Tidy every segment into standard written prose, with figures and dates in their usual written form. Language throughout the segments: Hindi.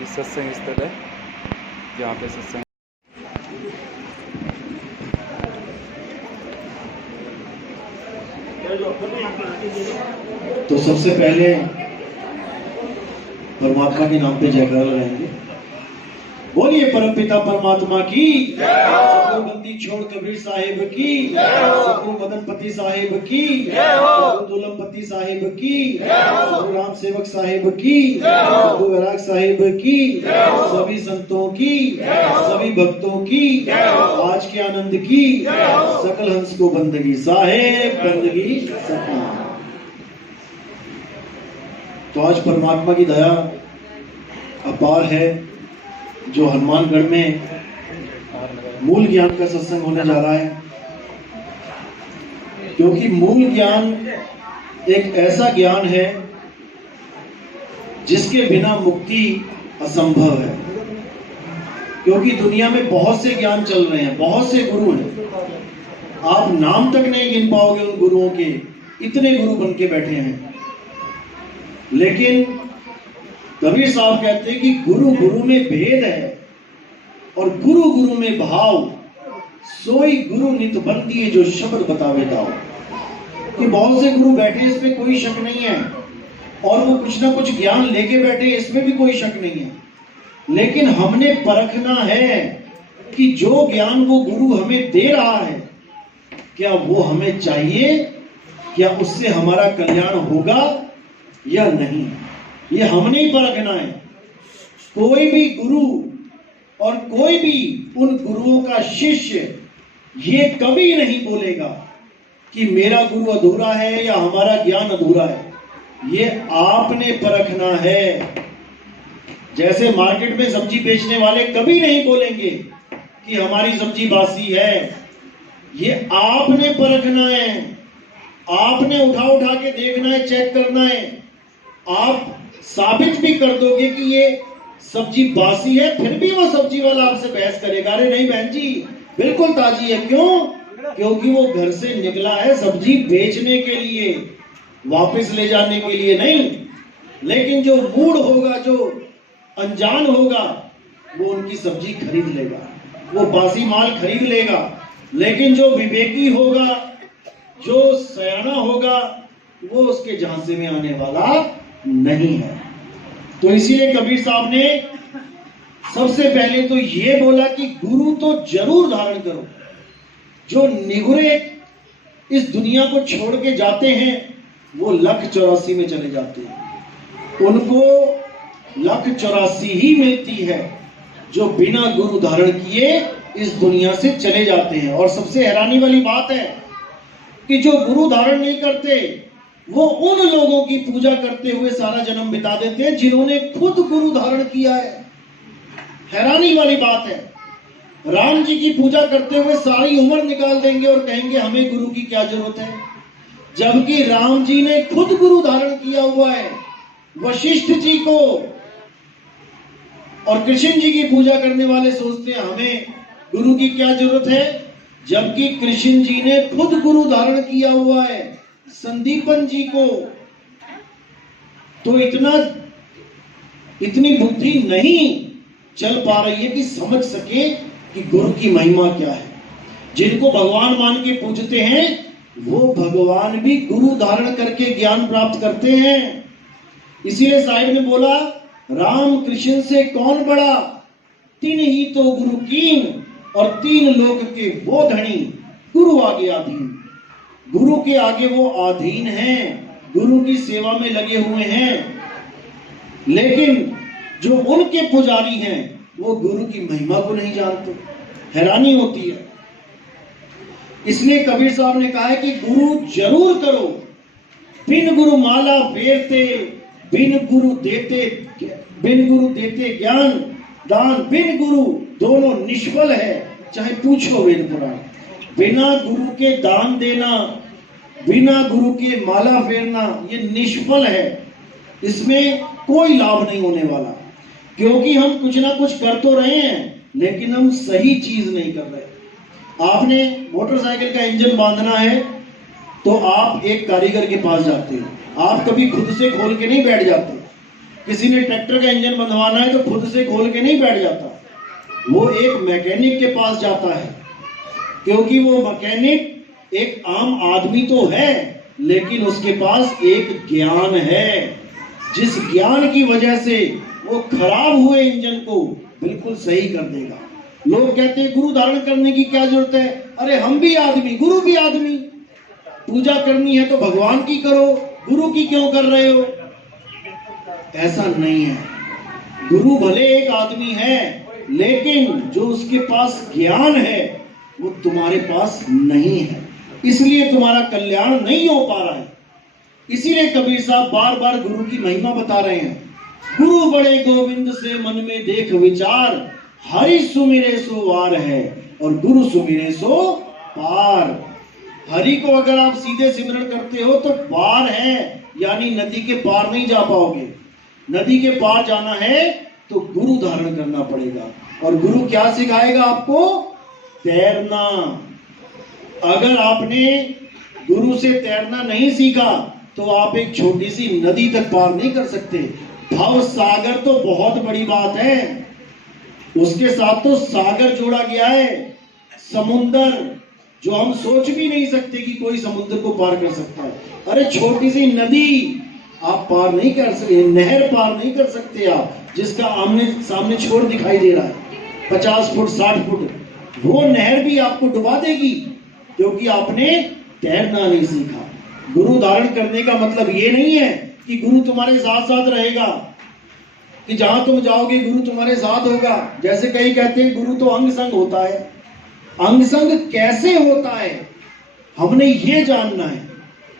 ये सत्संग स्थल है जहाँ पे सत्संग। तो सबसे पहले परमात्मा के नाम पे जयकारा लगाएंगे। बोलिए परमपिता परमात्मा की, सतगुरु बंदी छोड़ कबीर साहिब की, सतगुरु मदनपति साहिब की, सतगुरु दुल्लमपति साहिब की, सतगुरु राम सेवक साहिब की, सतगुरु वैराग साहिब की, सभी संतों की, सभी भक्तों की, आज के आनंद की, सकल हंस को बंदगी साहेब, बंदगी सतनाम। तो आज परमात्मा की दया अपार है जो हनुमानगढ़ में मूल ज्ञान का सत्संग होने जा रहा है, क्योंकि मूल ज्ञान एक ऐसा ज्ञान है जिसके बिना मुक्ति असंभव है। क्योंकि दुनिया में बहुत से ज्ञान चल रहे हैं, बहुत से गुरु हैं, आप नाम तक नहीं गिन पाओगे उन गुरुओं के, इतने गुरु बन के बैठे हैं। लेकिन कबीर साहब कहते हैं कि गुरु गुरु में भेद है और गुरु गुरु में भाव, सोई गुरु नित बंदी जो शब्द बतावे दाओ। कि बहुत से गुरु बैठे, इसमें कोई शक नहीं है, और वो कुछ ना कुछ ज्ञान लेके बैठे, इसमें भी कोई शक नहीं है। लेकिन हमने परखना है कि जो ज्ञान वो गुरु हमें दे रहा है, क्या वो हमें चाहिए, क्या उससे हमारा कल्याण होगा या नहीं, ये हमने ही परखना है। कोई भी गुरु और कोई भी उन गुरुओं का शिष्य ये कभी नहीं बोलेगा कि मेरा गुरु अधूरा है या हमारा ज्ञान अधूरा है। ये आपने परखना है। जैसे मार्केट में सब्जी बेचने वाले कभी नहीं बोलेंगे कि हमारी सब्जी बासी है, ये आपने परखना है। आपने उठा के देखना है, चेक करना है। आप साबित भी कर दोगे कि ये सब्जी बासी है, फिर भी वो सब्जी वाला आपसे बहस करेगा, अरे नहीं बहन जी बिल्कुल ताजी है। क्यों? क्योंकि वो घर से निकला है सब्जी बेचने के लिए, वापस ले जाने के लिए नहीं। लेकिन जो मूड होगा, जो अनजान होगा, वो उनकी सब्जी खरीद लेगा, वो बासी माल खरीद लेगा। लेकिन जो विवेकी होगा, जो सयाना होगा, वो उसके झांसे में आने वाला नहीं है। तो इसीलिए कबीर साहब ने सबसे पहले तो ये बोला कि गुरु तो जरूर धारण करो। जो निगुरे इस दुनिया को छोड़ के जाते हैं वो 1,84 में चले जाते हैं, उनको 1,84 ही मिलती है जो बिना गुरु धारण किए इस दुनिया से चले जाते हैं। और सबसे हैरानी वाली बात है कि जो गुरु धारण नहीं करते वो उन लोगों की पूजा करते हुए सारा जन्म बिता देते हैं जिन्होंने खुद गुरु धारण किया है। हैरानी वाली बात है, राम जी की पूजा करते हुए सारी उम्र निकाल देंगे और कहेंगे हमें गुरु की क्या जरूरत है, जबकि राम जी ने खुद गुरु धारण किया हुआ है वशिष्ठ जी को। और कृष्ण जी की पूजा करने वाले सोचते हैं हमें गुरु की क्या जरूरत है, जबकि कृष्ण जी ने खुद गुरु धारण किया हुआ है संदीपन जी को। तो इतनी बुद्धि नहीं चल पा रही है कि समझ सके कि गुरु की महिमा क्या है। जिनको भगवान मान के पूजते हैं वो भगवान भी गुरु धारण करके ज्ञान प्राप्त करते हैं। इसीलिए साहिब ने बोला राम कृष्ण से कौन बड़ा, तीन ही तो गुरु कीन, और 3 लोक के वो धनी, गुरु आगे आधीन। गुरु के आगे वो आधीन हैं, गुरु की सेवा में लगे हुए हैं। लेकिन जो उनके पुजारी हैं वो गुरु की महिमा को नहीं जानते। हैरानी होती है। इसलिए कबीर साहब ने कहा है कि गुरु जरूर करो, बिन गुरु माला फेरते, बिन गुरु देते ज्ञान दान, बिन गुरु दोनों निष्फल है, चाहे पूछो वेद पुराण। बिना गुरु के दान देना, बिना गुरु के माला फेरना, ये निष्फल है, इसमें कोई लाभ नहीं होने वाला। क्योंकि हम कुछ ना कुछ कर तो रहे हैं लेकिन हम सही चीज नहीं कर रहे। आपने मोटरसाइकिल का इंजन बांधना है तो आप एक कारीगर के पास जाते हो, आप कभी खुद से खोल के नहीं बैठ जाते। किसी ने ट्रैक्टर का इंजन बंधवाना है तो खुद से खोल के नहीं बैठ जाता, वो एक मैकेनिक के पास जाता है, क्योंकि वो मैकेनिक एक आम आदमी तो है, लेकिन उसके पास एक ज्ञान है, जिस ज्ञान की वजह से वो खराब हुए इंजन को बिल्कुल सही कर देगा। लोग कहते हैं गुरु धारण करने की क्या जरूरत है? अरे हम भी आदमी, गुरु भी आदमी, पूजा करनी है तो भगवान की करो, गुरु की क्यों कर रहे हो? ऐसा नहीं है। गुरु भले एक आदमी है, लेकिन जो उसके पास ज्ञान है वो तुम्हारे पास नहीं है, इसलिए तुम्हारा कल्याण नहीं हो पा रहा है। इसीलिए कबीर साहब बार बार गुरु की महिमा बता रहे हैं। गुरु बड़े गोविंद से मन में देख विचार, हरि सुमिरे सो वार है और गुरु सुमिरे सो पार। हरि को अगर आप सीधे सिमरण करते हो तो पार है, यानी नदी के पार नहीं जा पाओगे। नदी के पार जाना है तो गुरु धारण करना पड़ेगा। और गुरु क्या सिखाएगा आपको? तैरना। अगर आपने गुरु से तैरना नहीं सीखा तो आप एक छोटी सी नदी तक पार नहीं कर सकते। भव सागर तो बहुत बड़ी बात है, उसके साथ तो सागर जोड़ा गया है, समुंदर, जो हम सोच भी नहीं सकते कि कोई समुद्र को पार कर सकता है। अरे छोटी सी नदी आप पार नहीं कर सकते, नहर पार नहीं कर सकते आप, जिसका आमने सामने छोर दिखाई दे रहा है 50 फुट 60 फुट, वो नहर भी आपको डुबा देगी, क्योंकि आपने तैरना नहीं सीखा। गुरु धारण करने का मतलब ये नहीं है कि गुरु तुम्हारे साथ साथ रहेगा, कि जहां तुम जाओगे गुरु तुम्हारे साथ होगा। जैसे कई कहते हैं गुरु तो अंग संग होता है। अंग संग कैसे होता है हमने ये जानना है।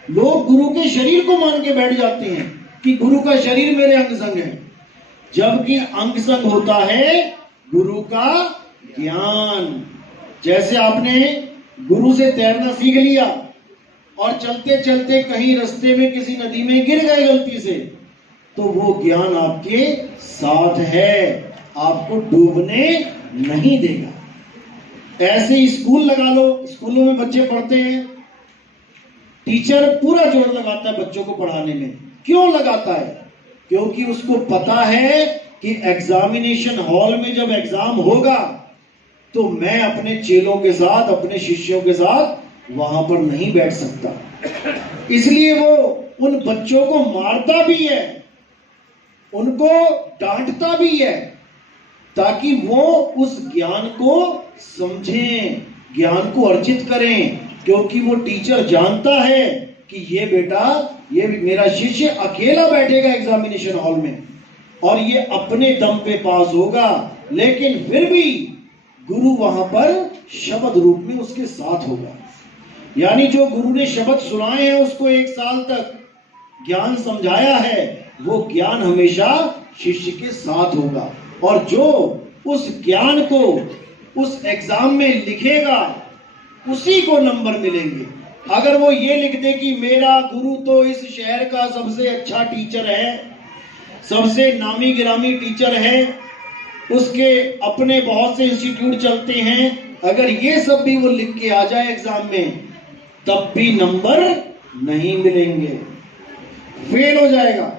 लोग गुरु के शरीर को मान के बैठ जाते हैं कि गुरु का शरीर मेरे अंग संग है, जबकि अंग संग होता है गुरु का ज्ञान। जैसे आपने गुरु से तैरना सीख लिया और चलते चलते कहीं रास्ते में किसी नदी में गिर गए गलती से, तो वो ज्ञान आपके साथ है, आपको डूबने नहीं देगा। ऐसे ही स्कूल लगा लो, स्कूलों में बच्चे पढ़ते हैं, टीचर पूरा जोर लगाता है बच्चों को पढ़ाने में। क्यों लगाता है? क्योंकि उसको पता है कि एग्जामिनेशन हॉल में जब एग्जाम होगा तो मैं अपने चेलों के साथ, अपने शिष्यों के साथ वहां पर नहीं बैठ सकता, इसलिए वो उन बच्चों को मारता भी है, उनको डांटता भी है, ताकि वो उस ज्ञान को समझें, ज्ञान को अर्जित करें। क्योंकि वो टीचर जानता है कि ये बेटा, ये मेरा शिष्य अकेला बैठेगा एग्जामिनेशन हॉल में और ये अपने दम पे पास होगा, लेकिन फिर भी गुरु वहां पर शब्द रूप में उसके साथ होगा। यानी जो गुरु ने शब्द सुनाए हैं, उसको 1 साल तक ज्ञान समझाया है, वो ज्ञान हमेशा शिष्य के साथ होगा। और जो उस ज्ञान को उस एग्जाम में लिखेगा उसी को नंबर मिलेंगे। अगर वो ये लिख दे कि मेरा गुरु तो इस शहर का सबसे अच्छा टीचर है, सबसे नामी गिरामी टीचर है, उसके अपने बहुत से इंस्टीट्यूट चलते हैं, अगर ये सब भी वो लिख के आ जाए एग्जाम में, तब भी नंबर नहीं मिलेंगे, फेल हो जाएगा।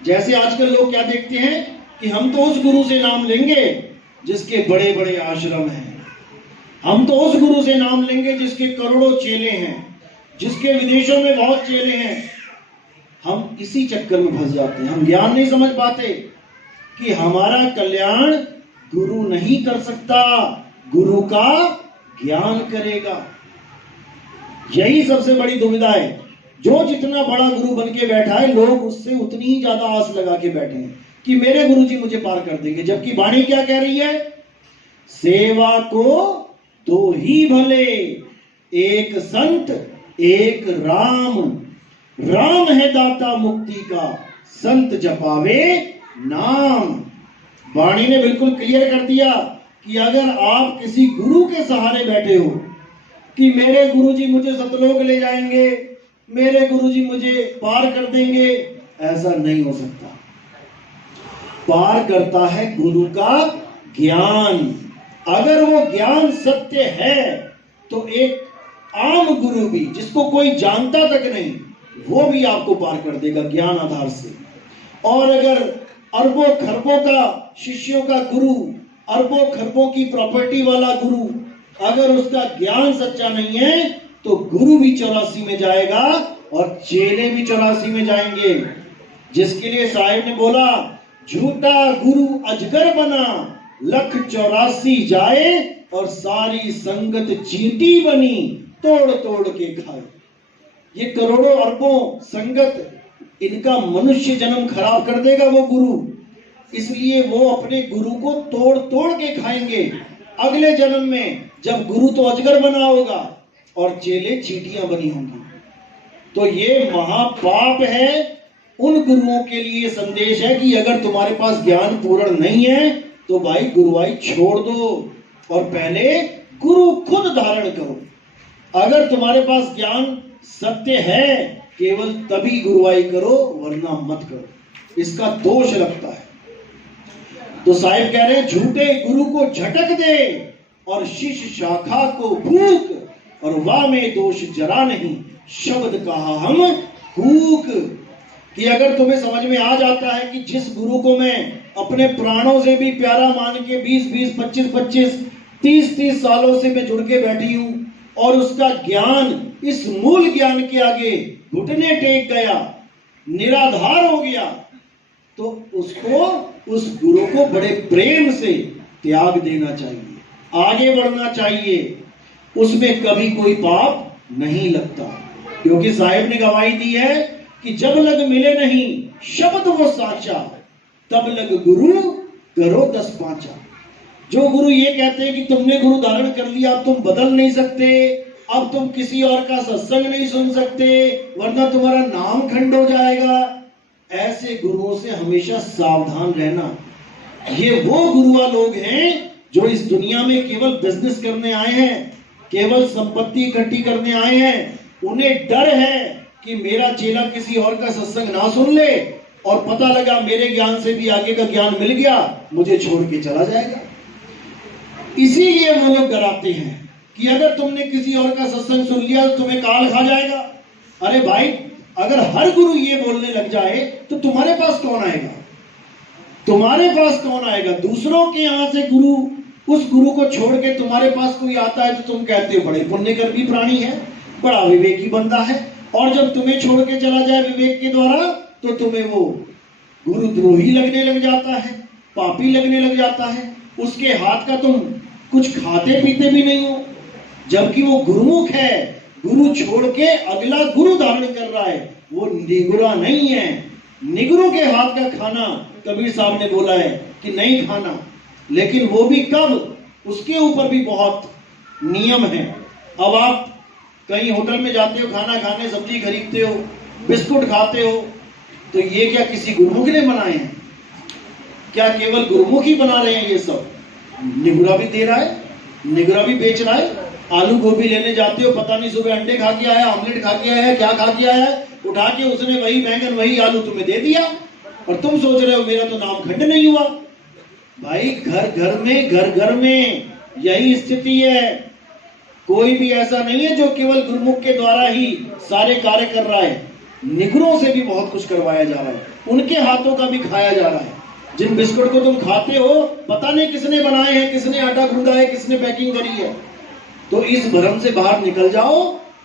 जैसे आजकल लोग क्या देखते हैं कि हम तो उस गुरु से नाम लेंगे जिसके बड़े बड़े आश्रम हैं, हम तो उस गुरु से नाम लेंगे जिसके करोड़ों चेले हैं, जिसके विदेशों में बहुत चेले हैं। हम इसी चक्कर में फंस जाते हैं। हम ज्ञान नहीं समझ पाते कि हमारा कल्याण गुरु नहीं कर सकता, गुरु का ज्ञान करेगा। यही सबसे बड़ी दुविधा है। जो जितना बड़ा गुरु बन के बैठा है, लोग उससे उतनी ही ज्यादा आस लगा के बैठे हैं कि मेरे गुरु जी मुझे पार कर देंगे। जबकि वाणी क्या कह रही है? सेवा को तो ही भले, एक संत एक राम, राम है दाता मुक्ति का, संत जपावे नाम। वाणी ने बिल्कुल क्लियर कर दिया कि अगर आप किसी गुरु के सहारे बैठे हो कि मेरे गुरुजी मुझे सतलोक ले जाएंगे, मेरे गुरुजी मुझे पार कर देंगे, ऐसा नहीं हो सकता। पार करता है गुरु का ज्ञान। अगर वो ज्ञान सत्य है तो एक आम गुरु भी, जिसको कोई जानता तक नहीं, वो भी आपको पार कर देगा ज्ञान आधार से। और अगर अरबों खरबों का शिष्यों का गुरु, अरबों खरबों की प्रॉपर्टी वाला गुरु, अगर उसका ज्ञान सच्चा नहीं है तो गुरु भी 84 में जाएगा और चेले भी 84 में जाएंगे। जिसके लिए साहिब ने बोला, झूठा गुरु अजगर बना, लख 84 जाए और सारी संगत चींटी बनी, तोड़ तोड़ के खाए। ये करोड़ों अरबों संगत, इनका मनुष्य जन्म खराब कर देगा वो गुरु, इसलिए वो अपने गुरु को तोड़ तोड़ के खाएंगे। अगले जन्म में जब गुरु तो अजगर बना होगा और चेले चींटियां बनी होंगी। तो ये महापाप है। उन गुरुओं के लिए संदेश है कि अगर तुम्हारे पास ज्ञान पूर्ण नहीं है तो भाई गुरुवाई छोड़ दो और पहले गुरु खुद धारण करो। अगर तुम्हारे पास ज्ञान सत्य है केवल तभी गुरुवाई करो, वरना मत करो, इसका दोष लगता है। तो साहिब कह रहे हैं, झूठे गुरु को झटक दे और शिष्य शाखा को फूक, और वाह में दोष जरा नहीं, शब्द कहा हम फूक। कि अगर तुम्हें समझ में आ जाता है कि जिस गुरु को मैं अपने प्राणों से भी प्यारा मान के 20-20, 25-25, 30-30 सालों से मैं जुड़ के बैठी हूं और उसका ज्ञान इस मूल ज्ञान के आगे घुटने टेक गया, निराधार हो गया, तो उसको, उस गुरु को बड़े प्रेम से त्याग देना चाहिए, आगे बढ़ना चाहिए। उसमें कभी कोई पाप नहीं लगता, क्योंकि साहिब ने गवाही दी है कि जब लग मिले नहीं शब्द वो साचा, तब लग गुरु करो 10 पांचा। जो गुरु ये कहते हैं कि तुमने गुरु धारण कर लिया, अब तुम बदल नहीं सकते, अब तुम किसी और का सत्संग नहीं सुन सकते वरना तुम्हारा नाम खंड हो जाएगा, ऐसे गुरुओं से हमेशा सावधान रहना। ये वो गुरुआ लोग हैं जो इस दुनिया में केवल बिजनेस करने आए हैं, केवल संपत्ति इकट्ठी करने आए हैं। उन्हें डर है कि मेरा चेला किसी और का सत्संग ना सुन ले और पता लगा मेरे ज्ञान से भी आगे का ज्ञान मिल गया, मुझे छोड़ के चला जाएगा। इसीलिए वो लोग डराते हैं कि अगर तुमने किसी और का सत्संग सुन लिया तो तुम्हें काल खा जाएगा। अरे भाई, अगर हर गुरु ये बोलने लग जाए तो तुम्हारे पास कौन आएगा? तुम्हारे पास कौन आएगा? दूसरों के यहां से गुरु, उस गुरु को छोड़ के तुम्हारे पास कोई आता है तो तुम कहते हो बड़े पुण्यकर्मी प्राणी है, बड़ा विवेकी बंदा है, और जब तुम्हें छोड़ के चला जाए विवेक के द्वारा तो तुम्हें वो गुरुद्रोही लगने लग जाता है, पापी लगने लग जाता है। उसके हाथ का तुम कुछ खाते पीते भी नहीं हो, जबकि वो गुरुमुख है, गुरु छोड़ के अगला गुरु धारण कर रहा है, वो निगुरा नहीं है। निगुरु के हाथ का खाना कबीर साहब ने बोला है कि नहीं खाना, लेकिन वो भी कब, उसके ऊपर भी बहुत नियम है। अब आप कहीं होटल में जाते हो खाना खाने, सब्जी खरीदते हो, बिस्कुट खाते हो, तो ये क्या किसी गुरुमुख ने बनाए हैं? क्या केवल गुरुमुख ही बना रहे हैं? ये सब निगुरा भी दे रहा है, निगुरा भी बेच रहा है। आलू गोभी लेने जाते हो, पता नहीं सुबह अंडे खा के आया, ऑमलेट खा के आया, क्या खा के आया, उठा के उसने वही बैंगन वही आलू तुम्हें दे दिया और तुम सोच रहे हो मेरा तो नाम खंड नहीं हुआ। भाई घर घर में यही स्थिति है। कोई भी ऐसा नहीं है जो केवल गुरुमुख के द्वारा ही सारे कार्य कर रहा है। निगुरों से भी बहुत कुछ करवाया जा रहा है, उनके हाथों का भी खाया जा रहा है। जिन बिस्कुट को तुम खाते हो पता नहीं किसने बनाए हैं, किसने आटा गूंदा है, किसने पैकिंग करी है। तो इस भ्रम से बाहर निकल जाओ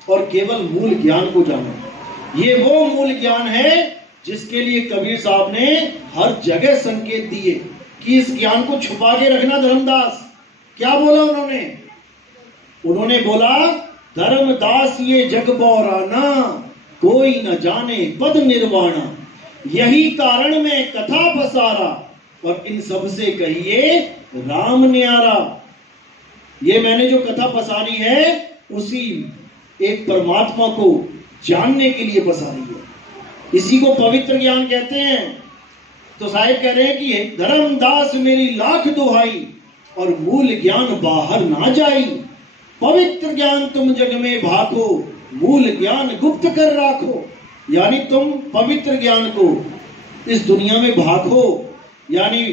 और केवल मूल ज्ञान को जानो। ये वो मूल ज्ञान है जिसके लिए कबीर साहब ने हर जगह संकेत दिए कि इस ज्ञान को छुपा के रखना। धर्मदास क्या बोला उन्होंने बोला, धर्मदास ये जग बौराना, कोई न जाने पद निर्वाणा, यही कारण में कथा पसारा, और इन सब से कहिए राम न्यारा। ये मैंने जो कथा पसारी है उसी एक परमात्मा को जानने के लिए पसारी है, इसी को पवित्र ज्ञान कहते हैं। तो साहिब कह रहे हैं कि धर्मदास मेरी लाख दुहाई, और मूल ज्ञान बाहर ना जाई। पवित्र ज्ञान तुम जग में भाको, मूल ज्ञान गुप्त कर राखो। यानी तुम पवित्र ज्ञान को इस दुनिया में भाको, यानी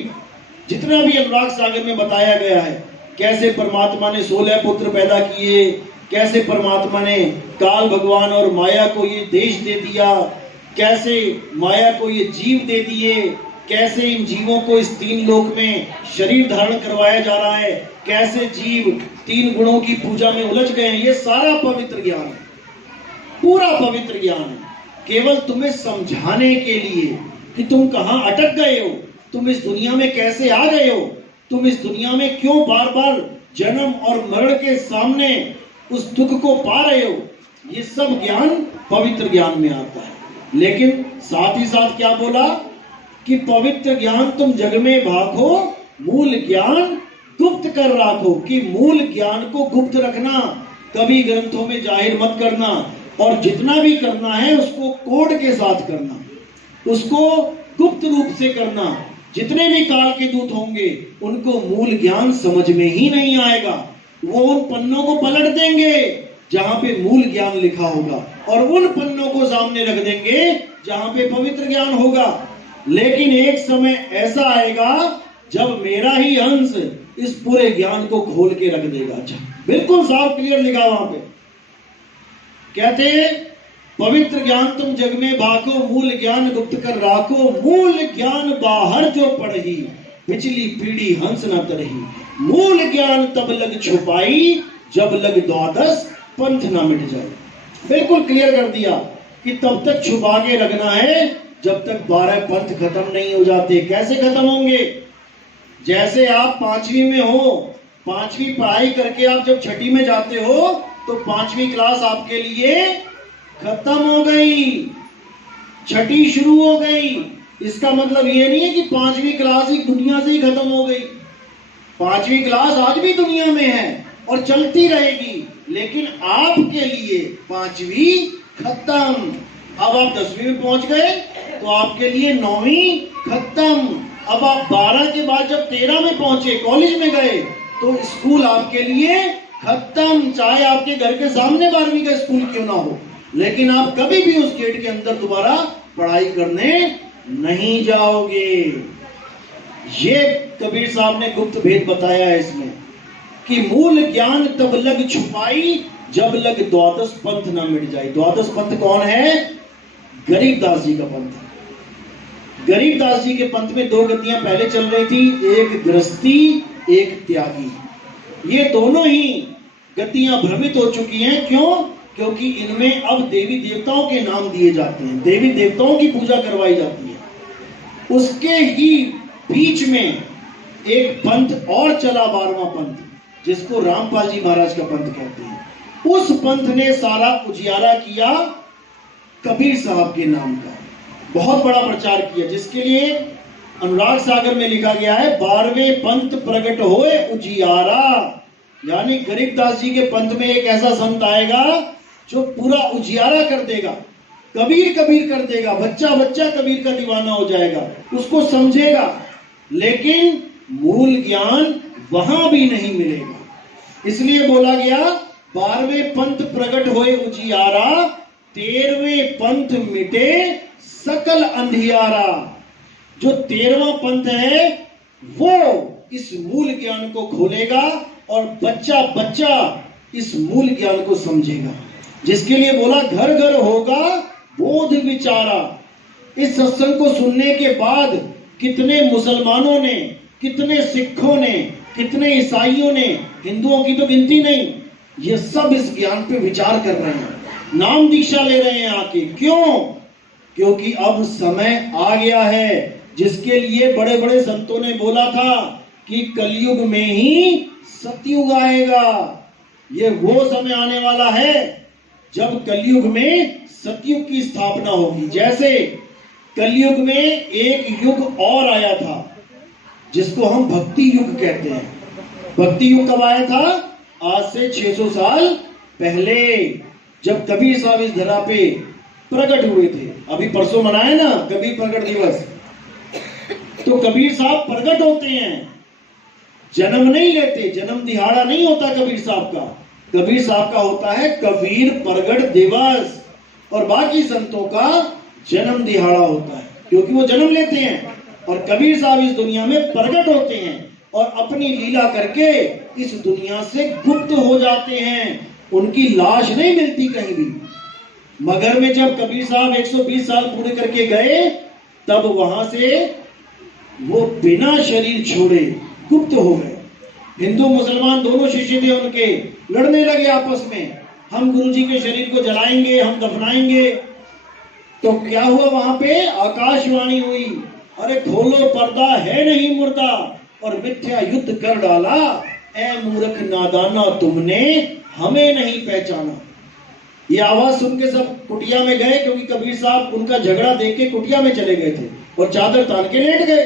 जितना भी अनुराग सागर में बताया गया है, कैसे परमात्मा ने 16 पुत्र पैदा किए, कैसे परमात्मा ने काल भगवान और माया को ये देश दे दिया, कैसे माया को ये जीव दे दिए, कैसे इन जीवों को इस तीन लोक में शरीर धारण करवाया जा रहा है, कैसे जीव तीन गुणों की पूजा में उलझ गए हैं, ये सारा पवित्र ज्ञान है, पूरा पवित्र ज्ञान है। केवल तुम्हें समझाने के लिए कि तुम कहां अटक गए हो, तुम इस दुनिया में कैसे आ गए हो, तुम इस दुनिया में क्यों बार बार जन्म और मरण के सामने उस दुख को पा रहे हो, ये सब ज्ञान पवित्र ज्ञान में आता है। लेकिन साथ ही साथ क्या बोला कि पवित्र ज्ञान तुम जग में भागो, मूल ज्ञान गुप्त कर राखो, कि मूल ज्ञान को गुप्त रखना, कभी ग्रंथों में जाहिर मत करना, और जितना भी करना है उसको कोड के साथ करना, उसको गुप्त रूप से करना। जितने भी काल के दूत होंगे उनको मूल ज्ञान समझ में ही नहीं आएगा, वो उन पन्नों को पलट देंगे जहां पे मूल ज्ञान लिखा होगा, और उन पन्नों को सामने रख देंगे जहां पे पवित्र ज्ञान होगा। लेकिन एक समय ऐसा आएगा जब मेरा ही अंश इस पूरे ज्ञान को खोल के रख देगा। अच्छा, बिल्कुल साफ क्लियर लिखा वहां पे, कहते पवित्र ज्ञान तुम जग में भागो, मूल ज्ञान गुप्त कर राखो, मूल ज्ञान बाहर जो पढ़ी, पिछली पीढ़ी हंस न तरही, मूल ज्ञान तब लग छुपाई, जब लग द्वादश पंथ ना मिट जाए। बिल्कुल क्लियर कर दिया कि तब तक छुपा के रखना है जब तक 12 पंथ खत्म नहीं हो जाते। कैसे खत्म होंगे? जैसे आप 5वीं में हो, 5वीं पढ़ाई करके आप जब 6ठी में जाते हो तो 5वीं क्लास आपके लिए खत्म हो गई, 6ठी शुरू हो गई। इसका मतलब ये नहीं है कि 5वीं क्लास ही दुनिया से ही खत्म हो गई। 5वीं क्लास आज भी दुनिया में है और चलती रहेगी, लेकिन आपके लिए 5वीं खत्म। अब आप 10वीं में पहुंच गए तो आपके लिए 9वीं खत्म। अब आप 12 के बाद जब 13 में पहुंचे, कॉलेज में गए, तो स्कूल आपके लिए खत्म। चाहे आपके घर के सामने 12वीं का स्कूल क्यों ना हो, लेकिन आप कभी भी उस गेट के अंदर दोबारा पढ़ाई करने नहीं जाओगे। ये कबीर साहब ने गुप्त भेद बताया है इसमें कि मूल ज्ञान तब लग छुपाई, जब लग द्वादश पंथ ना मिट जाए। द्वादश पंथ कौन है? गरीबदास जी का पंथ। गरीबदास जी के पंथ में 2 गतियां पहले चल रही थी, एक गृहस्थी, एक त्यागी। ये दोनों ही गतियां भ्रमित हो चुकी हैं। क्यों? क्योंकि इनमें अब देवी देवताओं के नाम दिए जाते हैं, देवी देवताओं की पूजा करवाई जाती है। उसके ही बीच में एक पंथ और चला, 12वां पंथ, जिसको रामपाल जी महाराज का पंथ कहते हैं। उस पंथ ने सारा उजियारा किया कबीर साहब के नाम का, बहुत बड़ा प्रचार किया, जिसके लिए अनुराग सागर में लिखा गया है 12वें पंथ प्रकट होए उजियारा। यानी गरीबदास जी के पंथ में एक ऐसा संत आएगा जो पूरा उजियारा कर देगा, कबीर कबीर कर देगा, बच्चा बच्चा कबीर का दीवाना हो जाएगा, उसको समझेगा। लेकिन मूल ज्ञान वहां भी नहीं मिलेगा। इसलिए बोला गया 12वें पंथ प्रकट होए उजियारा, 13वें पंथ मिटे सकल अंधियारा। जो 13वां पंथ है वो इस मूल ज्ञान को खोलेगा और बच्चा बच्चा इस मूल ज्ञान को समझेगा, जिसके लिए बोला घर घर होगा बोध विचारा। इस सत्संग को सुनने के बाद कितने मुसलमानों ने, कितने सिखों ने, कितने ईसाइयों ने, हिंदुओं की तो गिनती नहीं, ये सब इस ज्ञान पे विचार कर रहे हैं, नाम दीक्षा ले रहे हैं आके। क्यों? क्योंकि अब समय आ गया है जिसके लिए बड़े बड़े संतों ने बोला था कि कलयुग में ही सतयुग आएगा। ये वो समय आने वाला है जब कलयुग में सतयुग की स्थापना होगी। जैसे कलयुग में एक युग और आया था जिसको हम भक्ति युग कहते हैं। भक्ति युग कब आया था? आज से 600 साल पहले, जब कबीर साहब इस धरा पे प्रकट हुए थे। अभी परसों मनाए ना कबीर प्रकट दिवस, तो कबीर साहब प्रकट होते हैं, जन्म नहीं लेते, जन्म दिहाड़ा नहीं होता कबीर साहब का। कबीर साहब का होता है कबीर प्रगट दिवस, और बाकी संतों का जन्म दिहाड़ा होता है, क्योंकि वो जन्म लेते हैं। और कबीर साहब इस दुनिया में प्रकट होते हैं और अपनी लीला करके इस दुनिया से गुप्त हो जाते हैं। उनकी लाश नहीं मिलती कहीं भी, मगर में जब कबीर साहब 120 साल पूरे करके गए, तब वहां से वो बिना शरीर छोड़े गुप्त हो गए। हिंदू मुसलमान दोनों शिष्य थे उनके, लड़ने लगे आपस में, हम गुरुजी के शरीर को जलाएंगे, हम दफनाएंगे। तो क्या हुआ वहां पे? आकाशवाणी हुई, अरे खोलो पर्दा, है नहीं मुर्दा, और मिथ्या युद्ध कर डाला, ए मूर्ख नादाना तुमने हमें नहीं पहचाना। ये आवाज सुन के सब कुटिया में गए, क्योंकि कबीर साहब उनका झगड़ा देख के कुटिया में चले गए थे और चादर तान के लेट गए।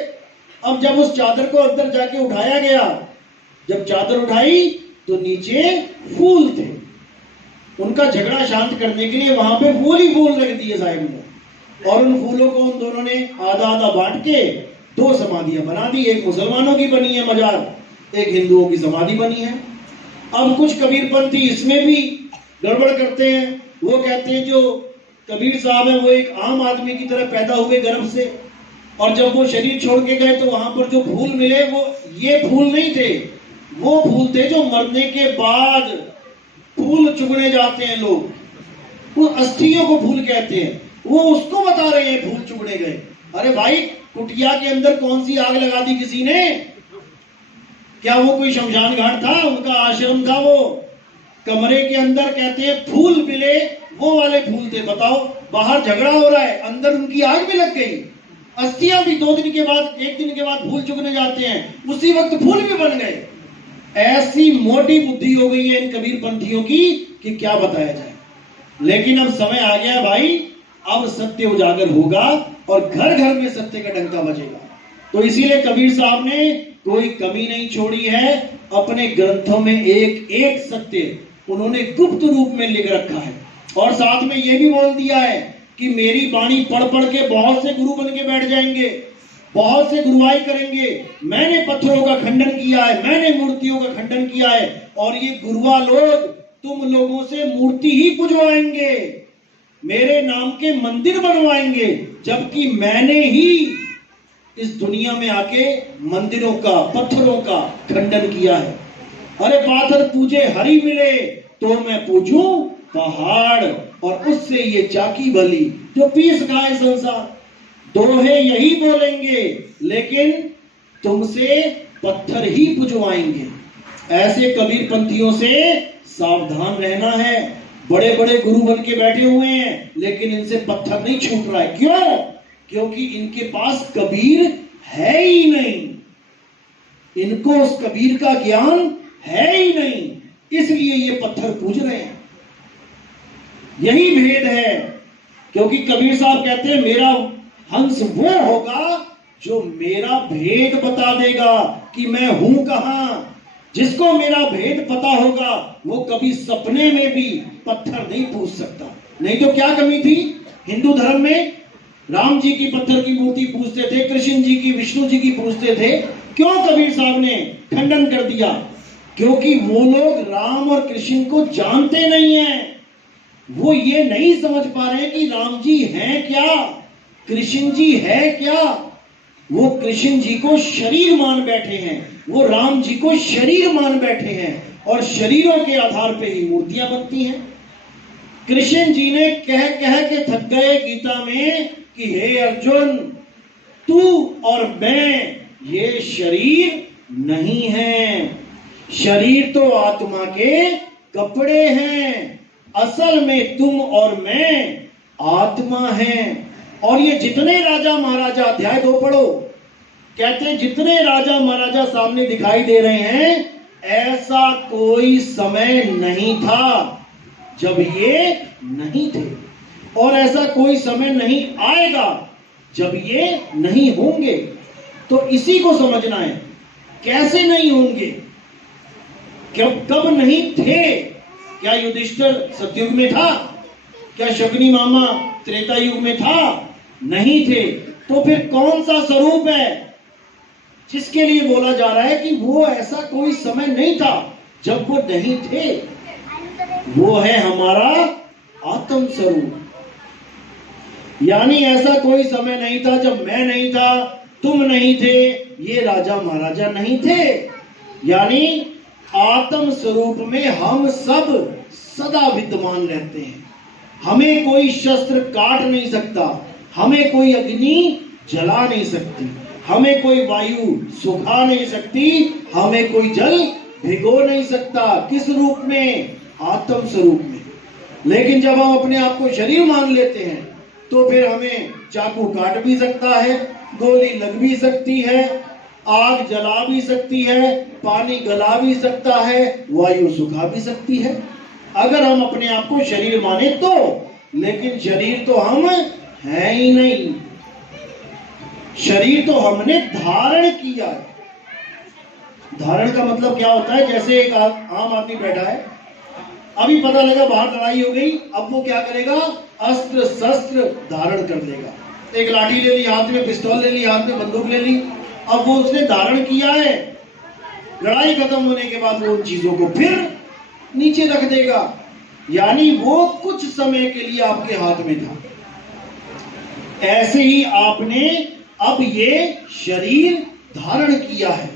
अब जब उस चादर को अंदर जाके उठाया गया, जब चादर उठाई तो नीचे फूल थे। उनका झगड़ा शांत करने के लिए वहां पे फूल ही फूल रख दिए साहिब ने, और उन फूलों को उन दोनों ने आधा आधा बांट के 2 समाधियां बना दी। एक मुसलमानों की बनी है मजार, एक हिंदुओं की समाधि बनी है। अब कुछ कबीरपंथी इसमें भी गड़बड़ करते हैं। वो कहते हैं जो कबीर साहब है वो एक आम आदमी की तरह पैदा हुए गर्भ से, और जब वो शरीर छोड़ के गए तो वहां पर जो फूल मिले वो ये फूल नहीं थे, वो फूल थे जो मरने के बाद फूल चुगने जाते हैं लोग, वो अस्थियों को फूल कहते हैं। वो उसको बता रहे हैं फूल चुगने गए। अरे भाई, कुटिया के अंदर कौन सी आग लगा दी किसी ने? क्या वो कोई शमशान घाट था? उनका आश्रम था वो। कमरे के अंदर कहते हैं फूल मिले, वो वाले फूल थे। बताओ, बाहर झगड़ा हो रहा है, अंदर उनकी आग भी लग गई। अस्थियां भी 2 दिन के बाद, 1 दिन के बाद फूल चुगने जाते हैं, उसी वक्त फूल भी बन गए। ऐसी मोटी बुद्धि हो गई है इन कबीरपंथियों की कि क्या बताया जाए। लेकिन अब समय आ गया भाई, अब सत्य उजागर होगा और घर घर में सत्य का डंका बजेगा। तो इसीलिए कबीर साहब ने कोई कमी नहीं छोड़ी है, अपने ग्रंथों में एक एक सत्य उन्होंने गुप्त रूप में लिख रखा है। और साथ में यह भी बोल दिया है कि मेरी वाणी पढ़ पढ़ के बहुत से गुरु बन के बैठ जाएंगे, बहुत से गुरुवाई करेंगे। मैंने पत्थरों का खंडन किया है, मैंने मूर्तियों का खंडन किया है, और ये गुरुआ लोग तुम लोगों से मूर्ति ही पुजवाएंगे, मेरे नाम के मंदिर बनवाएंगे, जबकि मैंने ही इस दुनिया में आके मंदिरों का, पत्थरों का खंडन किया है। अरे पाथर पूजे हरि मिले तो मैं पूजूं पहाड़, और उससे ये चाकी भली जो पीस खाए संसार। दोहे यही बोलेंगे लेकिन तुमसे पत्थर ही पुजवाएंगे। ऐसे कबीरपंथियों से सावधान रहना है। बड़े बड़े गुरु बन के बैठे हुए हैं लेकिन इनसे पत्थर नहीं छूट रहा है। क्यों? क्योंकि इनके पास कबीर है ही नहीं, इनको उस कबीर का ज्ञान है ही नहीं, इसलिए ये पत्थर पूज रहे हैं। यही भेद है। क्योंकि कबीर साहब कहते हैं मेरा हंस वो होगा जो मेरा भेद बता देगा कि मैं हूं कहां। जिसको मेरा भेद पता होगा वो कभी सपने में भी पत्थर नहीं पूज सकता। नहीं तो क्या कमी थी हिंदू धर्म में? राम जी की पत्थर की मूर्ति पूजते थे, कृष्ण जी की, विष्णु जी की पूजते थे। क्यों कबीर साहब ने खंडन कर दिया? क्योंकि वो लोग राम और कृष्ण को जानते नहीं हैं। वो ये नहीं समझ पा रहे कि राम जी हैं क्या, कृष्ण जी है क्या। वो कृष्ण जी को शरीर मान बैठे हैं, वो राम जी को शरीर मान बैठे हैं, और शरीरों के आधार पे ही मूर्तियां बनती हैं। कृष्ण जी ने कह कह के थक गए गीता में कि हे अर्जुन, तू और मैं ये शरीर नहीं है, शरीर तो आत्मा के कपड़े हैं, असल में तुम और मैं आत्मा हैं। और ये जितने राजा महाराजा, अध्याय 2 पढ़ो, कहते हैं जितने राजा महाराजा सामने दिखाई दे रहे हैं, ऐसा कोई समय नहीं था जब ये नहीं थे, और ऐसा कोई समय नहीं आएगा जब ये नहीं होंगे। तो इसी को समझना है। कैसे नहीं होंगे? कब नहीं थे? क्या युधिष्ठिर सतयुग में था? क्या शकुनी मामा त्रेता युग में था? नहीं थे। तो फिर कौन सा स्वरूप है जिसके लिए बोला जा रहा है कि वो ऐसा कोई समय नहीं था जब वो नहीं थे? वो है हमारा आत्म स्वरूप। यानी ऐसा कोई समय नहीं था जब मैं नहीं था, तुम नहीं थे, ये राजा महाराजा नहीं थे। यानी आत्म स्वरूप में हम सब सदा विद्यमान रहते हैं। हमें कोई शस्त्र काट नहीं सकता, हमें कोई अग्नि जला नहीं सकती, हमें कोई वायु सुखा नहीं सकती, हमें कोई जल भिगो नहीं सकता। किस रूप में? आत्म स्वरूप में। लेकिन जब हम अपने आप को शरीर मान लेते हैं तो फिर हमें चाकू काट भी सकता है, गोली लग भी सकती है, आग जला भी सकती है, पानी गला भी सकता है, वायु सुखा भी सकती है, अगर हम अपने आप को शरीर माने तो। लेकिन शरीर तो हम हैं ही नहीं, शरीर तो हमने धारण किया है। धारण का मतलब क्या होता है? जैसे एक आम आदमी बैठा है, अभी पता लगा बाहर लड़ाई हो गई, अब वो क्या करेगा? अस्त्र शस्त्र धारण कर लेगा। एक लाठी ले ली हाथ में, पिस्तौल ले ली हाथ में, बंदूक ले ली, अब वो उसने धारण किया है। लड़ाई खत्म होने के बाद वो उन चीजों को फिर नीचे रख देगा, यानी वो कुछ समय के लिए आपके हाथ में था। ऐसे ही आपने अब ये शरीर धारण किया है।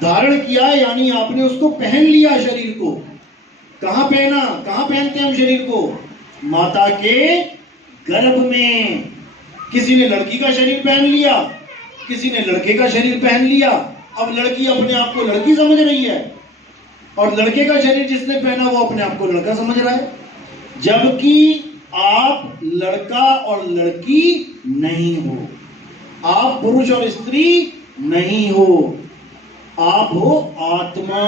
धारण किया है यानी आपने उसको पहन लिया शरीर को। कहां पहना? कहां पहनते हैं हम शरीर को? माता के गर्भ में। किसी ने लड़की का शरीर पहन लिया, किसी ने लड़के का शरीर पहन लिया। अब लड़की अपने आप को लड़की समझ रही है और लड़के का शरीर जिसने पहना वो अपने आप को लड़का समझ रहा है, जबकि आप लड़का और लड़की नहीं हो, आप पुरुष और स्त्री नहीं हो, आप हो आत्मा।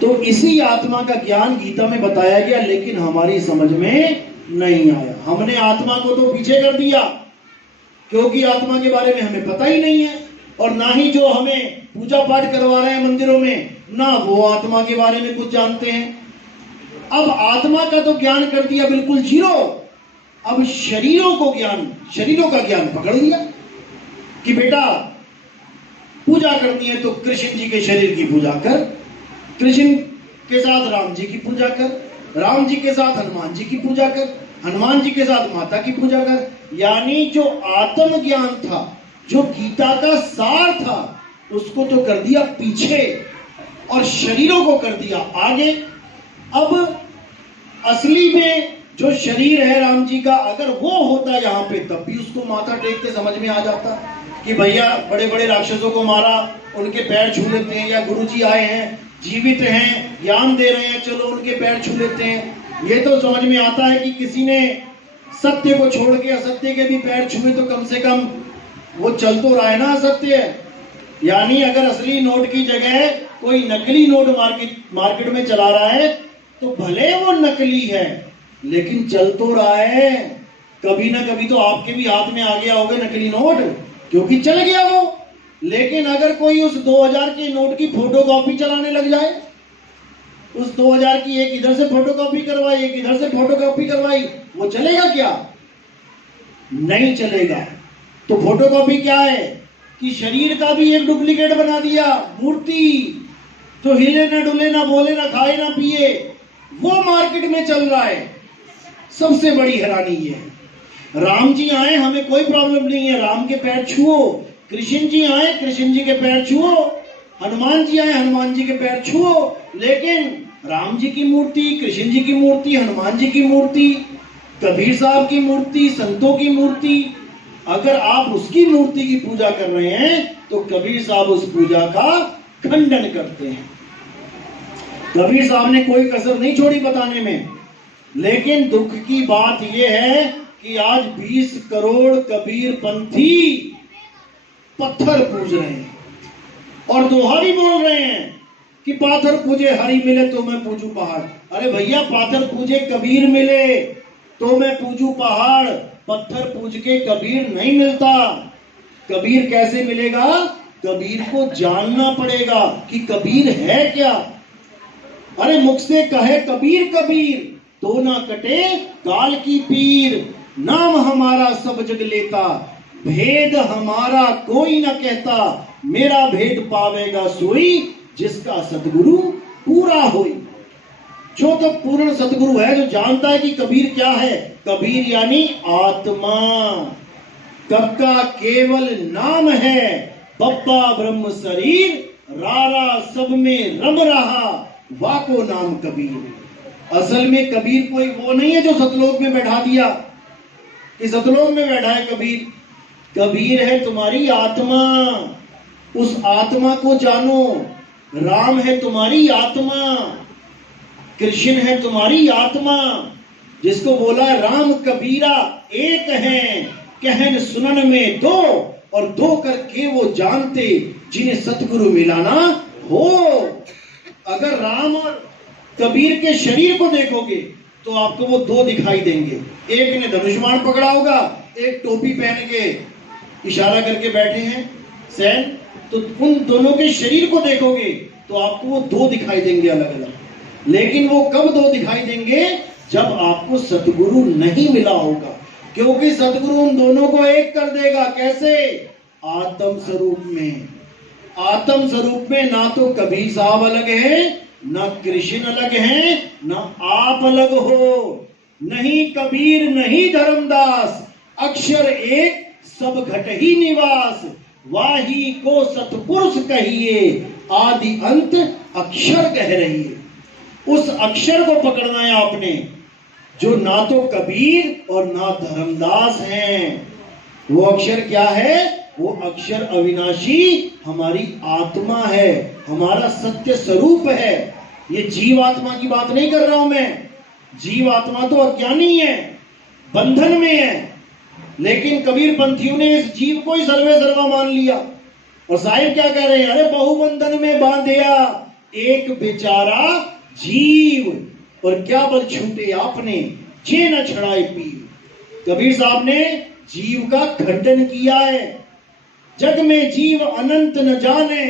तो इसी आत्मा का ज्ञान गीता में बताया गया, लेकिन हमारी समझ में नहीं आया। हमने आत्मा को तो पीछे कर दिया, क्योंकि आत्मा के बारे में हमें पता ही नहीं है, और ना ही जो हमें पूजा पाठ करवा रहे हैं मंदिरों में, ना वो आत्मा के बारे में कुछ जानते हैं। अब आत्मा का तो ज्ञान कर दिया बिल्कुल जीरो, अब शरीरों का ज्ञान पकड़ लिया कि बेटा पूजा करनी है तो कृष्ण जी के शरीर की पूजा कर, कृष्ण के साथ राम जी की पूजा कर, राम जी के साथ हनुमान जी की पूजा कर, हनुमान जी के साथ माता की पूजा कर। यानी जो आत्म ज्ञान था, जो गीता का सार था, उसको तो कर दिया पीछे और शरीरों को कर दिया आगे। अब असली में जो शरीर है राम जी का, अगर वो होता यहाँ पे तब भी उसको माथा टेकते समझ में आ जाता कि भैया बड़े बड़े राक्षसों को मारा, उनके पैर छू लेते हैं, या गुरुजी आए हैं जीवित हैं ज्ञान दे रहे हैं, चलो उनके पैर छू लेते हैं। ये तो समझ में आता है कि किसी ने सत्य को छोड़ के असत्य के भी पैर छुए तो कम से कम वो चल तो रहा है ना असत्य। यानी अगर असली नोट की जगह कोई नकली नोट मार्केट में चला रहा है तो भले वो नकली है लेकिन चल तो रहा है। कभी ना कभी तो आपके भी हाथ में आ गया होगा नकली नोट, क्योंकि चल गया वो। लेकिन अगर कोई उस 2000 के नोट की फोटोकॉपी चलाने लग जाए, उस 2000 की एक इधर से फोटोकॉपी करवाई, एक इधर से फोटोकॉपी करवाई, वो चलेगा क्या? नहीं चलेगा। तो फोटोकॉपी क्या है कि शरीर का भी एक डुप्लीकेट बना दिया, मूर्ति जो हिले ना डुले ना बोले ना खाए ना पिए, वो मार्केट में चल रहा है। सबसे बड़ी हैरानी ये है। राम जी आए, हमें कोई प्रॉब्लम नहीं है, राम के पैर छुओ। कृष्ण जी आए, कृष्ण जी के पैर छुओ। हनुमान जी आए, हनुमान जी के पैर छुओ। लेकिन राम जी की मूर्ति, कृष्ण जी की मूर्ति, हनुमान जी की मूर्ति, कबीर साहब की मूर्ति, संतों की मूर्ति, अगर आप उसकी मूर्ति की पूजा कर रहे हैं तो कबीर साहब उस पूजा का खंडन करते हैं। कबीर साहब ने कोई कसर नहीं छोड़ी बताने में। लेकिन दुख की बात यह है कि आज 20 करोड़ कबीर पंथी पत्थर पूज रहे हैं और दोहा भी बोल रहे हैं कि पाथर पूजे हरि मिले तो मैं पूजू पहाड़। अरे भैया, पाथर पूजे कबीर मिले तो मैं पूजू पहाड़, पत्थर पूज के कबीर नहीं मिलता। कबीर कैसे मिलेगा? कबीर को जानना पड़ेगा कि कबीर है क्या। अरे मुख से कहे कबीर कबीर तो ना कटे काल की पीर, नाम हमारा सब जग लेता, भेद हमारा कोई न कहता, मेरा भेद पावेगा सोई जिसका सतगुरु पूरा होई। जो तो पूर्ण सतगुरु है, जो जानता है कि कबीर क्या है। कबीर यानी आत्मा। कब का केवल नाम है, बप्पा ब्रह्म शरीर, रारा सब में रम रहा, वाको नाम कबीर। असल में कबीर कोई वो नहीं है जो सतलोक में बैठा दिया कि सतलोक में बैठा है कबीर। कबीर है तुम्हारी आत्मा, उस आत्मा को जानो। राम है तुम्हारी आत्मा, कृष्ण है तुम्हारी आत्मा, जिसको बोला राम कबीरा एक हैं, कहन सुनन में दो, और दो करके वो जानते जिन्हें सतगुरु मिलाना हो। अगर राम और कबीर के शरीर को देखोगे तो आपको वो दो दिखाई देंगे। एक ने धनुष बाण पकड़ा होगा, एक टोपी पहन के इशारा करके बैठे हैं सैन, तो उन दोनों के शरीर को देखोगे तो आपको वो दो दिखाई देंगे अलग अलग। लेकिन वो कब दो दिखाई देंगे? जब आपको सतगुरु नहीं मिला होगा, क्योंकि सतगुरु उन दोनों को एक कर देगा। कैसे? आत्म स्वरूप में। आत्म स्वरूप में ना तो कबीर साहब अलग है, ना कृष्ण अलग है, ना आप अलग हो। नहीं कबीर नहीं धर्मदास, अक्षर एक सब घट ही निवास। वाही को सतपुरुष कहिए, आदि अंत अक्षर कह रहिए। उस अक्षर को पकड़ना है आपने, जो ना तो कबीर और ना धर्मदास हैं। वो अक्षर क्या है? वो अक्षर अविनाशी हमारी आत्मा है, हमारा सत्य स्वरूप है। ये जीव आत्मा की बात नहीं कर रहा हूं मैं। जीव आत्मा तो अज्ञानी है, बंधन में है, लेकिन कबीर पंथियों ने इस जीव को ही सर्वे सर्वा मान लिया। और साहिब क्या कह रहे हैं? अरे बहुबंधन में बांधिया एक बेचारा जीव, और क्या बल छूटे आपने जे न छड़ाए पीव। कबीर साहब ने जीव का खंडन किया है। जग में जीव अनंत न जाने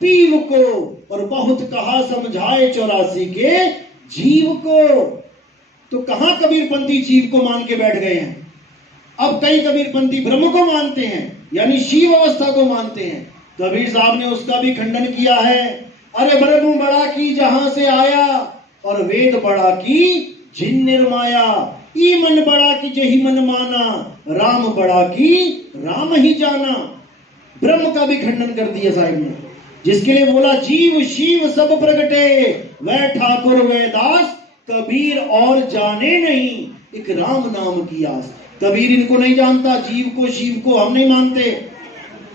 पीव को, और बहुत कहा समझाए 84 के जीव को। तो कहां कबीरपंथी जीव को मान के बैठ गए हैं? अब कई कबीरपंथी ब्रह्म को मानते हैं, यानी शिव अवस्था को मानते हैं। कबीर साहब ने उसका भी खंडन किया है। अरे ब्रह्म बड़ा की जहां से आया, और वेद बड़ा की जिन निर्माया। ई मन बड़ा की जही मन माना, राम बड़ा की राम ही जाना। ब्रह्म का भी खंडन कर दिया साहिब ने, जिसके लिए बोला जीव शिव सब प्रगटे, वह ठाकुर वह दास कबीर और जाने नहीं, एक राम नाम की आस। कबीर इनको नहीं जानता, जीव को शिव को हम नहीं मानते,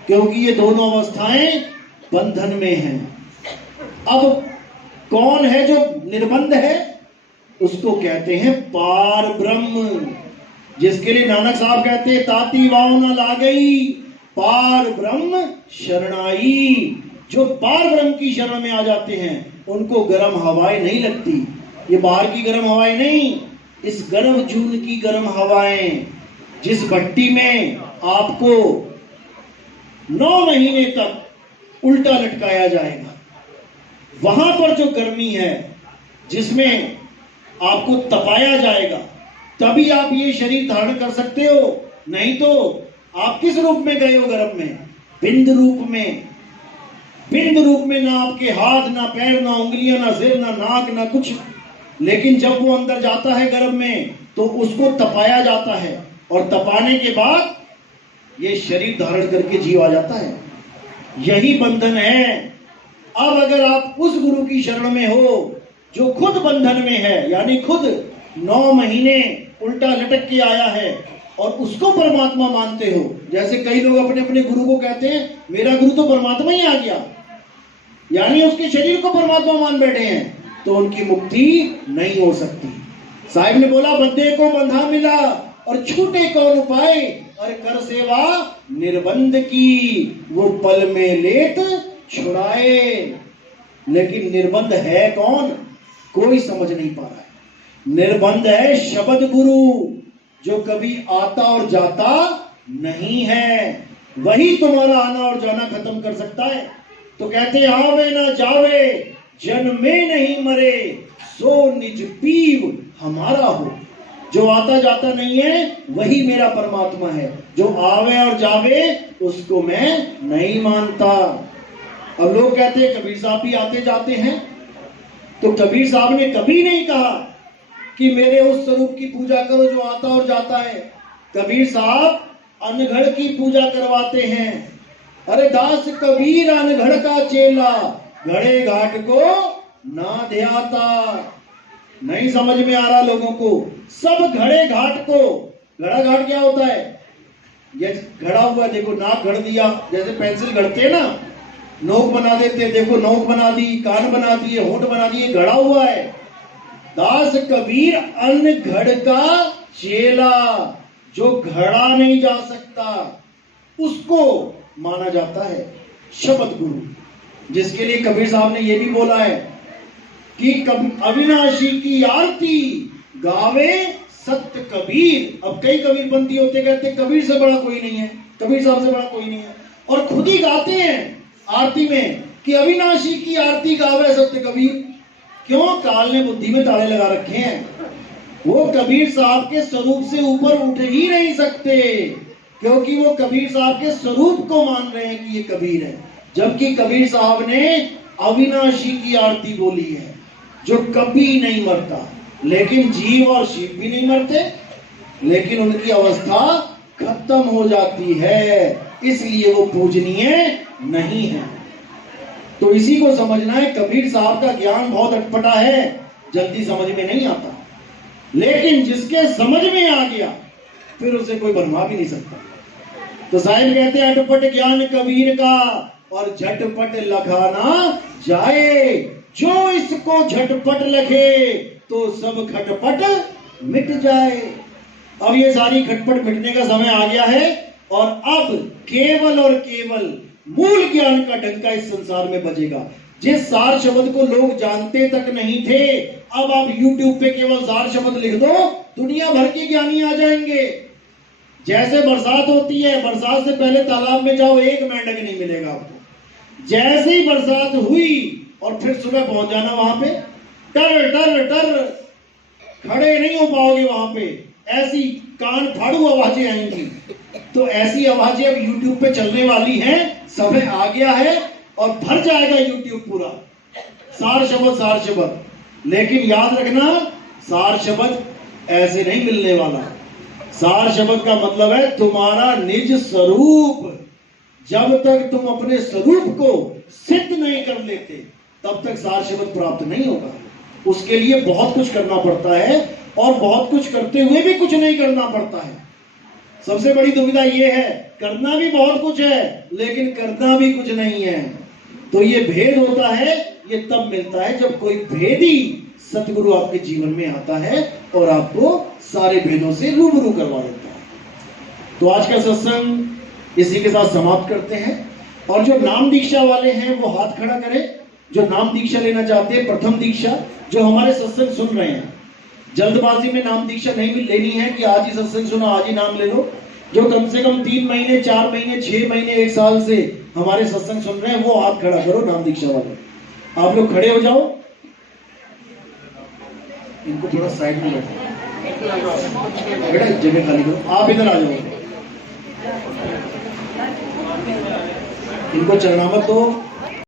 क्योंकि ये दोनों अवस्थाएं बंधन में हैं। अब कौन है जो निर्बंध है? उसको कहते हैं पार ब्रह्म, जिसके लिए नानक साहब कहते हैं ताती वाव न लागई, पार ब्रह्म शरणाई। जो पार ब्रह्म की शरण में आ जाते हैं उनको गर्म हवाएं नहीं लगती। ये बाहर की गर्म हवाएं नहीं, इस गर्म जून की गर्म हवाएं, जिस भट्टी में आपको 9 महीने तक उल्टा लटकाया जाएगा, वहां पर जो गर्मी है, जिसमें आपको तपाया जाएगा, तभी आप ये शरीर धारण कर सकते हो। नहीं तो आप किस रूप में गए हो गर्भ में? बिंद रूप में। बिंद रूप में ना आपके हाथ, ना पैर, ना उंगलियां, ना सिर, ना नाक, ना कुछ। लेकिन जब वो अंदर जाता है गर्भ में तो उसको तपाया जाता है, और तपाने के बाद ये शरीर धारण करके जीव आ जाता है। यही बंधन है। अब अगर आप उस गुरु की शरण में हो जो खुद बंधन में है, यानी खुद 9 महीने उल्टा लटक के आया है, और उसको परमात्मा मानते हो। जैसे कई लोग अपने अपने गुरु को कहते हैं मेरा गुरु तो परमात्मा ही आ गया, यानी उसके शरीर को परमात्मा मान बैठे हैं, तो उनकी मुक्ति नहीं हो सकती। साहिब ने बोला बंदे को बंधा मिला, और छूटे कौन उपाय, और कर सेवा निर्बंध की, वो पल में लेत छुड़ाए। लेकिन निर्बंध है कौन? कोई समझ नहीं पा रहा है। निर्बंध है शब्द गुरु, जो कभी आता और जाता नहीं है। वही तुम्हारा आना और जाना खत्म कर सकता है। तो कहते आवे ना जावे, जन्मे नहीं मरे, सो निज पीव हमारा हो। जो आता जाता नहीं है वही मेरा परमात्मा है, जो आवे और जावे उसको मैं नहीं मानता। अब लोग कहते हैं कबीर साहब भी आते जाते हैं, तो कबीर साहब ने कभी नहीं कहा कि मेरे उस स्वरूप की पूजा करो जो आता और जाता है। कबीर साहब अनघड़ की पूजा करवाते हैं। अरे दास कबीर अनघड़ का चेला, घड़े घाट को ना ध्याता। नहीं समझ में आ रहा लोगों को। सब घड़े घाट को, घड़ा घाट क्या होता है? ये घड़ा हुआ, देखो नाक घड़ दिया, जैसे पेंसिल घड़ते हैं ना, नोक बना देते, देखो नोक बना दी, कान बना दिए, होंठ बना दिए, घड़ा हुआ है। दास कबीर अन्न घड़ का चेला, जो घड़ा नहीं जा सकता उसको माना जाता है शब्द गुरु। जिसके लिए कबीर साहब ने यह भी बोला है कि अविनाशी की आरती गावे सत्य कबीर। अब कई कबीरपंथी होते कहते कबीर से बड़ा कोई नहीं है, कबीर साहब से बड़ा कोई नहीं है, और खुद ही गाते हैं आरती में कि अविनाशी की आरती गावे सत्य कबीर। क्यों? काल ने बुद्धि में ताले लगा रखे हैं। वो कबीर साहब के स्वरूप से ऊपर उठ ही नहीं सकते, क्योंकि वो कबीर साहब के स्वरूप को मान रहे हैं कि ये कबीर है। जबकि कबीर साहब ने अविनाशी की आरती बोली है, जो कभी नहीं मरता। लेकिन जीव और शिव भी नहीं मरते, लेकिन उनकी अवस्था खत्म हो जाती है, इसलिए वो पूजनीय नहीं है। तो इसी को समझना है। कबीर साहब का ज्ञान बहुत अटपटा है, जल्दी समझ में नहीं आता, लेकिन जिसके समझ में आ गया फिर उसे कोई भरमा भी नहीं सकता। तो साहिब कहते हैं अटपट ज्ञान कबीर का और झटपट लखाना जाए। जो इसको झटपट लखे तो सब खटपट मिट जाए। अब ये सारी खटपट मिटने का समय आ गया है, और अब केवल और केवल मूल ज्ञान का डंका इस संसार में बजेगा। जिस सार शब्द को लोग जानते तक नहीं थे, अब आप YouTube पे केवल सार शब्द लिख दो, दुनिया भर के ज्ञानी आ जाएंगे। जैसे बरसात होती है, बरसात से पहले तालाब में जाओ, एक मेंढक नहीं मिलेगा आपको। जैसे ही बरसात हुई और फिर सुबह पहुंच जाना वहां पे, टर टर टर, खड़े नहीं हो पाओगे वहां पे, ऐसी कान फाड़ू आवाजें आएंगी। तो ऐसी आवाजें अब YouTube पे चलने वाली हैं, समय आ गया है और भर जाएगा YouTube पूरा सार शब्द। लेकिन याद रखना, सार शब्द ऐसे नहीं मिलने वाला। सार शब्द का मतलब है तुम्हारा निज स्वरूप। जब तक तुम अपने स्वरूप को सिद्ध नहीं कर लेते, तब तक सार शब्द प्राप्त नहीं होगा। उसके लिए बहुत कुछ करना पड़ता है, और बहुत कुछ करते हुए भी कुछ नहीं करना पड़ता है। सबसे बड़ी दुविधा यह है, करना भी बहुत कुछ है लेकिन करना भी कुछ नहीं है। तो ये भेद होता है, ये तब मिलता है जब कोई भेदी सतगुरु आपके जीवन में आता है और आपको सारे भेदों से रूबरू करवा देता है। तो आज का सत्संग इसी के साथ समाप्त करते हैं। और जो नाम दीक्षा वाले हैं वो हाथ खड़ा करें, जो नाम दीक्षा लेना चाहते हैं, प्रथम दीक्षा। जो हमारे सत्संग सुन रहे हैं, जल्दबाजी में नाम दीक्षा नहीं लेनी है कि आज ही सत्संग सुना आज ही नाम ले लो। जो कम से कम 3 महीने 4 महीने 6 महीने 1 साल से हमारे सत्संग सुन रहे हैं, वो हाथ खड़ा करो नाम दीक्षा वाले। आप लोग खड़े हो जाओ, इनको थोड़ा साइड में बैठो, बेटा जगह खाली करो। आप इधर आ जाओ, इनको चलना मत दो।